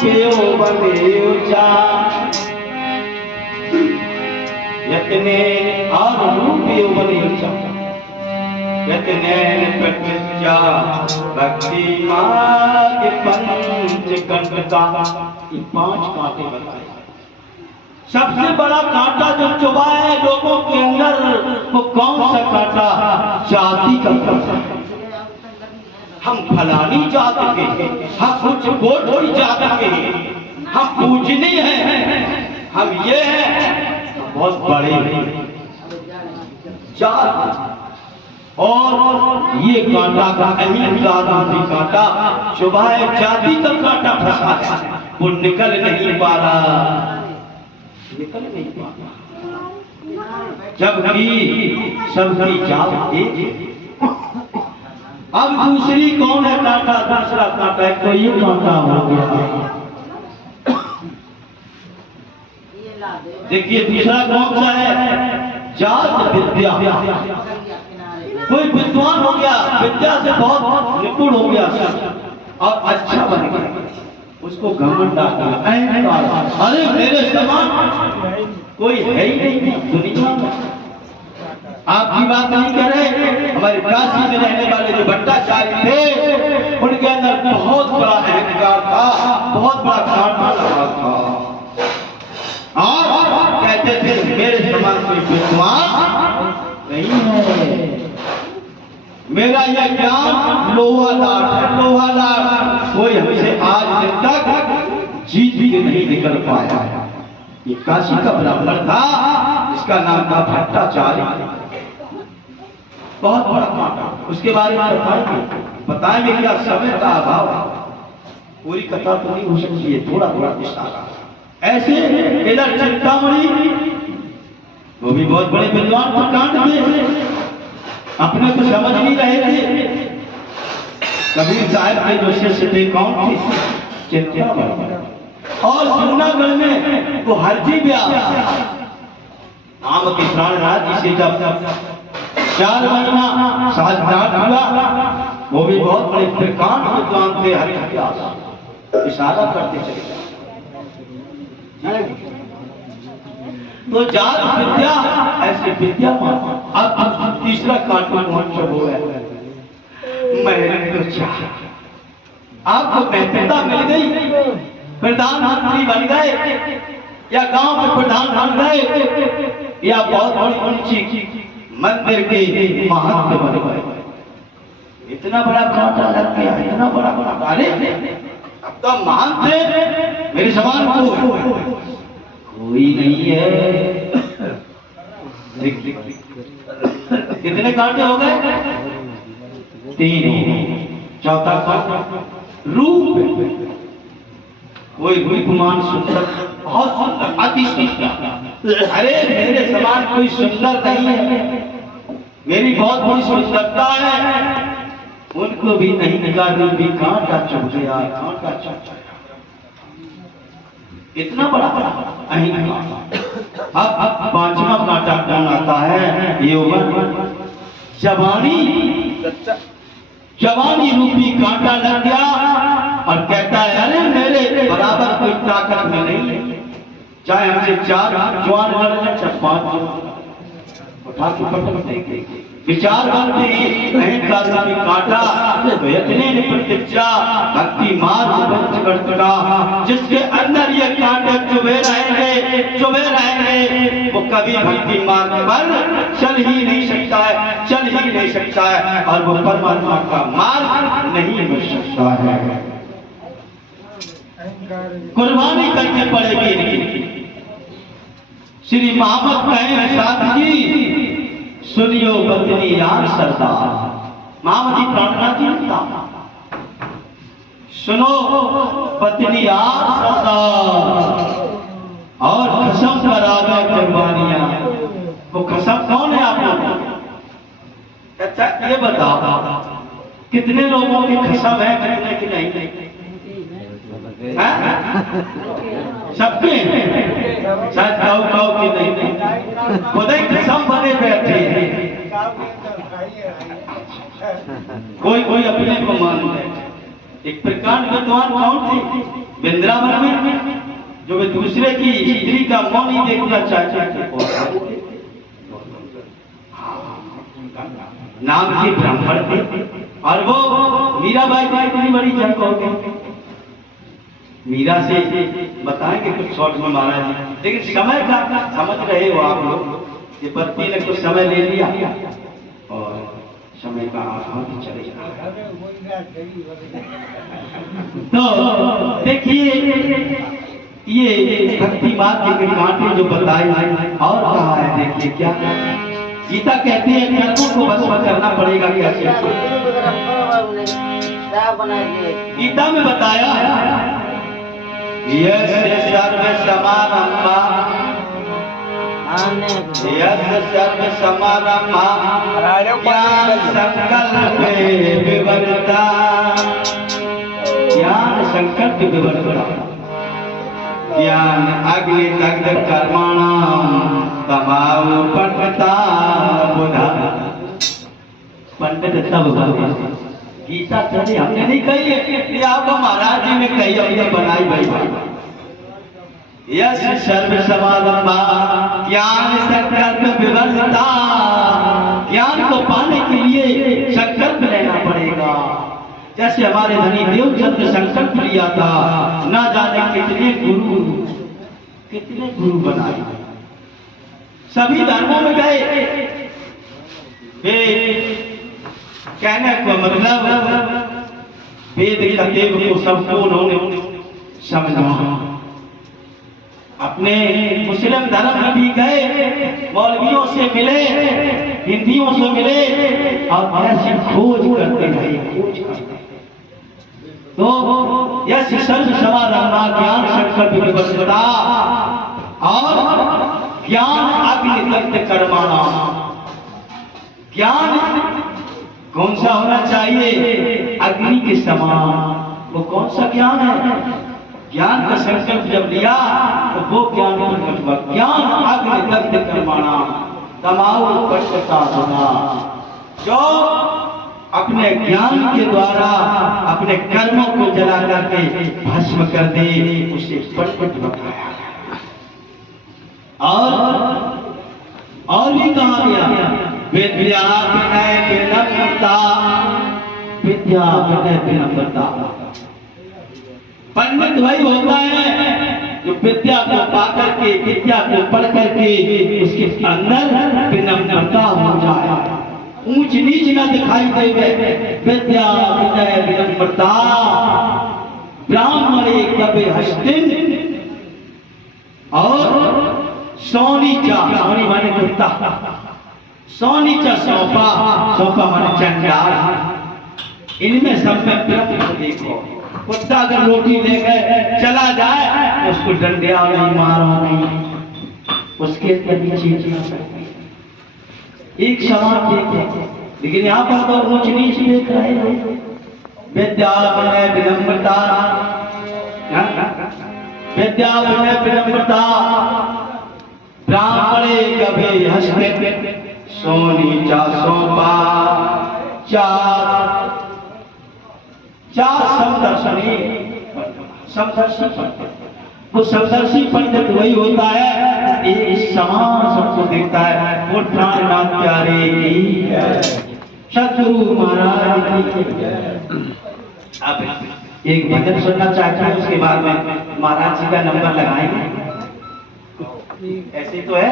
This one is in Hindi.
बने ऊंचा यतने और रूप बने ऊंचा यतने प्रतिज्ञा भक्ति मार्ग पंच कंटका। ये 5 कांटे बताए। सबसे बड़ा कांटा जो चुभा है लोगों के अंदर वो कौन सा कांटा? जाति का कांटा। हम फलानी जात के, हम कुछ गोत्री जात के, हम पूजनीय हैं, हम ये हैं, बहुत बड़े जात। और ये कांटा का अहंकार कांटा चुभा है, जाति का कांटा फंसा है, वो निकल नहीं पा रहा, निकल नहीं पा रहा। जबकि सबकी जात एक। अब दूसरी कौन है कांटा? दूसरा कांटा है तो ये कांटा हो गया। देखिए दूसरा कौन सा है? जात विद्या। कोई विद्वान हो गया, विद्या से बहुत निपुण हो गया और अच्छा बन गया, उसको घमंड आ गया, अहंकार। अरे मेरे समान कोई है ही नहीं दुनिया में। आपकी बात नहीं कर रहे, हमारे काशी में रहने वाले जो भट्टाचार्य थे उनके अंदर बहुत बड़ा अहंकार था, बहुत बड़ा कांटा लगा था और कहते थे मेरे समान कोई विद्वान नहीं है, मेरा यह ज्ञान लोहादार है, लोहादार। कोई हमसे आज तक जीत के नहीं निकल पाया। ये काशी का ब्राह्मण था, इसका नाम था भट्टाचार्य, बहुत बड़ा कांटा। उसके बारे में बताएंगे क्या? समय का अभाव, पूरी कथा तो नहीं हो सकती है, थोड़ा थोड़ा इशारा। ऐसे इधर चिंतामणि वो भी बहुत बड़े विद्वान को कांट दिए, अपने को समझ नहीं रहे थे। कबीर साहब के जो शिष्य थे कौन थे? चिंतामणि। और जूनागढ़ में वो हरजी व्यास नाम के प्राणनाथ जी से जब 4 महीना साधना हुआ, वो भी बहुत बड़े प्रकांड विद्वान थे। हरि व्यास इशारा करते चले तो जात विद्या ऐसी विद्या। अब तीसरा कांटा कौन सा हो है? महत्व। आपको महत्वता मिल गई, प्रधानमंत्री बन गए या गांव में प्रधान बन गए या बहुत बड़ी ऊंची मंदिर के महंत बन गए, इतना बड़ा कांटा लग गया, इतना बड़ा कांटा। अरे अब तो महंत है, मेरे समान कोई नहीं है। कितने कांटे हो गए? 3। चौथा कांटा रूप। कोई रूपमान सुंदर, बहुत सुंदर, अति सुंदर। अरे मेरे समान कोई सुंदर नहीं है, मेरी बहुत बड़ी सुंदरता है, उनको भी नहीं निकाली, भी कांटा चुभ गया, कांटा चुभ गया। इतना बड़ा अहंकार। अब 5वां कांटा कौन आता है? यौवन। जवानी रूपी कांटा लग गया और कहता है अरे मेरे बराबर कोई ताकत में नहीं है, चाहे हमसे 4 जवान लड़ने, चाहे 5 उठा के पटक देंगे। विचार करते अहंकार रूपी कांटा इतने प्रतिज्ञा भक्ति मार्ग पंच कंटका, जिसके अंदर ये कांटे चुभे रहेंगे, वो कभी भक्ति मार्ग पर चल ही नहीं सकता है, चल ही नहीं सकता है, और वो परमात्मा का मार्ग नहीं मिल सकता है। कुर्बानी करनी पड़ेगी। श्री मोहम्मद कहे साथ जी सुनियो बतनी यार सरदार, महामती प्राणनाथ जी था, सुनो बतनी यार सरदार, और कसम का राजा कुर्बानियां। वो कसम कौन है आप लोग? अच्छा ये बताओ कितने लोगों की कसम है, कितने की नहीं? सबके शायद गाँव की नहीं, खुद ही कसम बने बैठे हैं। कोई कोई अपने को मान है। एक प्रकार विद्वान कौन थे? वृंदावन में जो वे दूसरे की स्त्री का मुंह नहीं देखना चाहते थे, नाम के ब्राह्मण थे और वो मीराबाई की इतनी बड़ी जंग हो गई। मीरा से बताएंगे कुछ शॉर्ट में महाराज जी, लेकिन समय का समझ रहे हो आप लोग, ये पत्नी ने कुछ समय ले लिया और समय का हाथ चले गया। तो देखिए ये भक्ति मार्ग के कांटे जो बताए और कहा है, देखिए क्या गीता कहती है कर्मों को भस्म करना पड़ेगा। कैसे? गीता में बताया यस्य सर्व समारंभा सर्व समारंभा ज्ञान संकल्प विवर्ता, ज्ञान संकल्प विवर्ता, ज्ञान अग्नि दग्ध कर्माणाम तमाहु पंडिता बुधा। पंडित तब बोले गीता चली, हमने नहीं कही है, ये आपको महाराज जी ने कही, हमने बनाई भाई। यश सर्व समारंभा ज्ञान संकल्प विवर्ता, ज्ञान को पाने के लिए संकल्प लेना पड़ेगा। जैसे हमारे धनी देवचंद ने संकल्प लिया था, ना जाने कितने गुरु बनाए, सभी धर्मों में गए। वे कहने को मतलब वेद का देव को सबको उन्होंने समझा। अपने मुस्लिम धर्म में भी गए, मौलवियों से मिले, हिंदियों से मिले और ऐसी खोज करते रहे, खोज करते। तो यश सर्व समारंभा ज्ञान संकल्प विवर्ता और ज्ञान अग्नि दग्ध कर्माणा। ज्ञान कौन सा होना चाहिए? अग्नि के समान। वो कौन सा ज्ञान है? ज्ञान का संकल्प जब लिया तो वो ज्ञान प्रकट हुआ। ज्ञान अग्नि दग्ध कर्माणा तमाहु पंडिता बुधा, जो अपने ज्ञान के द्वारा अपने कर्मों को जला करके भस्म कर दे, उसे पंडित बताया। और भी कहा गया विद्या विनय विनम्रता, विद्या विनय विनम्रता। पंडित वही होता है जो विद्या को पाकर के, विद्या को पढ़ करके उसके अंदर विनम्रता हो जाए, ऊंच नीच न दिखाई देवे। विद्या विनय विनम्रता ब्राह्मणे कवे हस्तिन और सोनीचा, सोनी माने कुत्ता, सोनीचा सौंपा, सौंपा माने चंडाल। इनमें सब में ब्रह्म देखो। कुत्ता अगर रोटी ले गए चला जाए, उसको डंडिया नहीं, मारो नहीं, उसके नीचे एक समान देखे। लेकिन यहाँ पर तो ऊंच नीच देख रहे हैं। विद्या विनय विनम्रता, विद्या विनय विनम्रता ब्राह्मणे कवे हस्ते सोनी चा सोपा समदर्शनी, समदर्शी पंडित। वो समदर्शी पंडित वही होता है एक समान सबको देखता है। वो प्राणनाथ प्यारे की सतगुरु महाराज की। अब एक भजन सुनना चाहते हैं, उसके बाद में महाराज जी का नंबर लगाएंगे। ऐसे तो है।